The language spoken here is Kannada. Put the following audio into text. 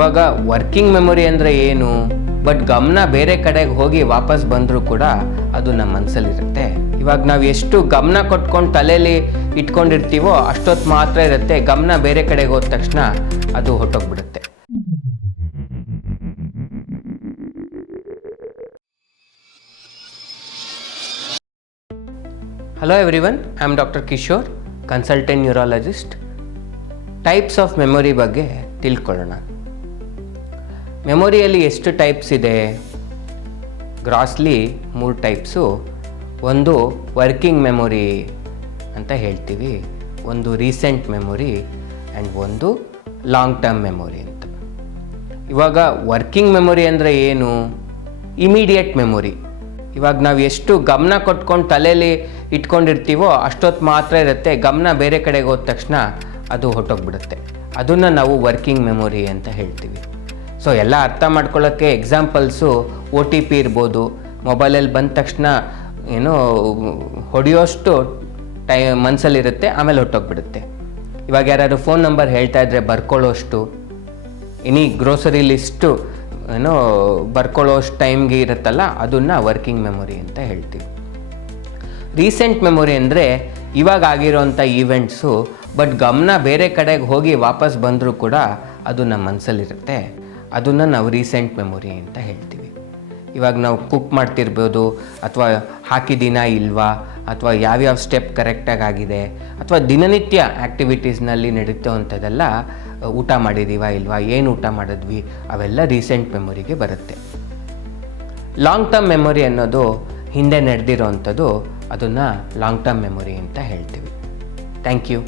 ಇವಾಗ ವರ್ಕಿಂಗ್ ಮೆಮೊರಿ ಅಂದರೆ ಏನು, ಬಟ್ ಗಮನ ಬೇರೆ ಕಡೆಗೆ ಹೋಗಿ ವಾಪಸ್ ಬಂದರೂ ಕೂಡ ಅದು ನಮ್ಮ ಮನಸ್ಸಲ್ಲಿರುತ್ತೆ. ಇವಾಗ ನಾವು ಎಷ್ಟು ಗಮನ ಕೊಟ್ಕೊಂಡು ತಲೆಯಲ್ಲಿ ಇಟ್ಕೊಂಡಿರ್ತೀವೋ ಅಷ್ಟೊತ್ತು ಮಾತ್ರ ಇರುತ್ತೆ. ಗಮನ ಬೇರೆ ಕಡೆಗೆ ಹೋದ ತಕ್ಷಣ ಅದು ಹೊಟ್ಟೋಗ್ಬಿಡುತ್ತೆ. Hello everyone, I am doctor Kishore, consultant neurologist. Types of memory ಬಗ್ಗೆ ತಿಳ್ಕೊಳ್ಳೋಣ. ಮೆಮೊರಿಯಲ್ಲಿ ಎಷ್ಟು ಟೈಪ್ಸ್ ಇದೆ? Grossly 3 types. ಒಂದು ವರ್ಕಿಂಗ್ ಮೆಮೊರಿ ಅಂತ ಹೇಳ್ತೀವಿ, ಒಂದು ರೀಸೆಂಟ್ ಮೆಮೊರಿ ಆ್ಯಂಡ್ ಒಂದು ಲಾಂಗ್ ಟರ್ಮ್ ಮೆಮೊರಿ ಅಂತ. ಇವಾಗ ವರ್ಕಿಂಗ್ ಮೆಮೊರಿ ಅಂದರೆ ಏನು? Immediate memory. ಇವಾಗ ನಾವು ಎಷ್ಟು ಗಮನ ಕೊಟ್ಕೊಂಡು ತಲೆಯಲ್ಲಿ ಇಟ್ಕೊಂಡಿರ್ತೀವೋ ಅಷ್ಟೊತ್ತು ಮಾತ್ರ ಇರುತ್ತೆ. ಗಮನ ಬೇರೆ ಕಡೆಗೆ ಹೋದ ತಕ್ಷಣ ಅದು ಹೊಟ್ಟೋಗ್ಬಿಡುತ್ತೆ. ಅದನ್ನು ನಾವು ವರ್ಕಿಂಗ್ ಮೆಮೊರಿ ಅಂತ ಹೇಳ್ತೀವಿ. ಸೊ ಎಲ್ಲ ಅರ್ಥ ಮಾಡ್ಕೊಳ್ಳೋಕ್ಕೆ ಎಕ್ಸಾಂಪಲ್ಸು OTP ಇರ್ಬೋದು. ಮೊಬೈಲಲ್ಲಿ ಬಂದ ತಕ್ಷಣ ಏನೋ ಹೊಡೆಯೋಷ್ಟು ಮನಸ್ಸಲ್ಲಿರುತ್ತೆ, ಆಮೇಲೆ ಹೊಟ್ಟೋಗ್ಬಿಡುತ್ತೆ. ಇವಾಗ ಯಾರಾದ್ರು ಫೋನ್ ನಂಬರ್ ಹೇಳ್ತಾ ಇದ್ದರೆ ಬರ್ಕೊಳ್ಳೋಷ್ಟು, ಎನಿ ಗ್ರೋಸರಿ ಲಿಸ್ಟು ಏನೋ ಬರ್ಕೊಳ್ಳೋಷ್ಟು ಟೈಮ್ಗೆ ಇರುತ್ತಲ್ಲ, ಅದನ್ನು ವರ್ಕಿಂಗ್ ಮೆಮೊರಿ ಅಂತ ಹೇಳ್ತೀವಿ. ರೀಸೆಂಟ್ ಮೆಮೊರಿ ಅಂದರೆ ಇವಾಗ ಆಗಿರೋಂಥ ಈವೆಂಟ್ಸು, ಬಟ್ ಗಮನ ಬೇರೆ ಕಡೆಗೆ ಹೋಗಿ ವಾಪಸ್ ಬಂದರೂ ಕೂಡ ಅದು ನಮ್ಮ ಮನಸ್ಸಲ್ಲಿರುತ್ತೆ. ಅದನ್ನು ನಾವು ರೀಸೆಂಟ್ ಮೆಮೊರಿ ಅಂತ ಹೇಳ್ತೀವಿ. ಇವಾಗ ನಾವು ಕುಕ್ ಮಾಡ್ತಿರ್ಬೋದು, ಅಥವಾ ಹಾಕಿದ್ದೀನ ಇಲ್ವಾ, ಅಥವಾ ಯಾವ್ಯಾವ ಸ್ಟೆಪ್ ಕರೆಕ್ಟಾಗಿ ಆಗಿದೆ, ಅಥವಾ ದಿನನಿತ್ಯ ಆ್ಯಕ್ಟಿವಿಟೀಸ್ನಲ್ಲಿ ನಡೀತೋ ಅಂಥದ್ದೆಲ್ಲ, ಊಟ ಮಾಡಿದ್ದೀವಾ ಇಲ್ವಾ, ಏನು ಊಟ ಮಾಡಿದ್ವಿ, ಅವೆಲ್ಲ ರೀಸೆಂಟ್ ಮೆಮೊರಿಗೆ ಬರುತ್ತೆ. ಲಾಂಗ್ ಟರ್ಮ್ ಮೆಮೊರಿ ಅನ್ನೋದು ಹಿಂದೆ ನಡೆದಿರೋ ಅಂಥದ್ದು, ಅದನ್ನು ಲಾಂಗ್ ಟರ್ಮ್ ಮೆಮೊರಿ ಅಂತ ಹೇಳ್ತೀವಿ. Thank you.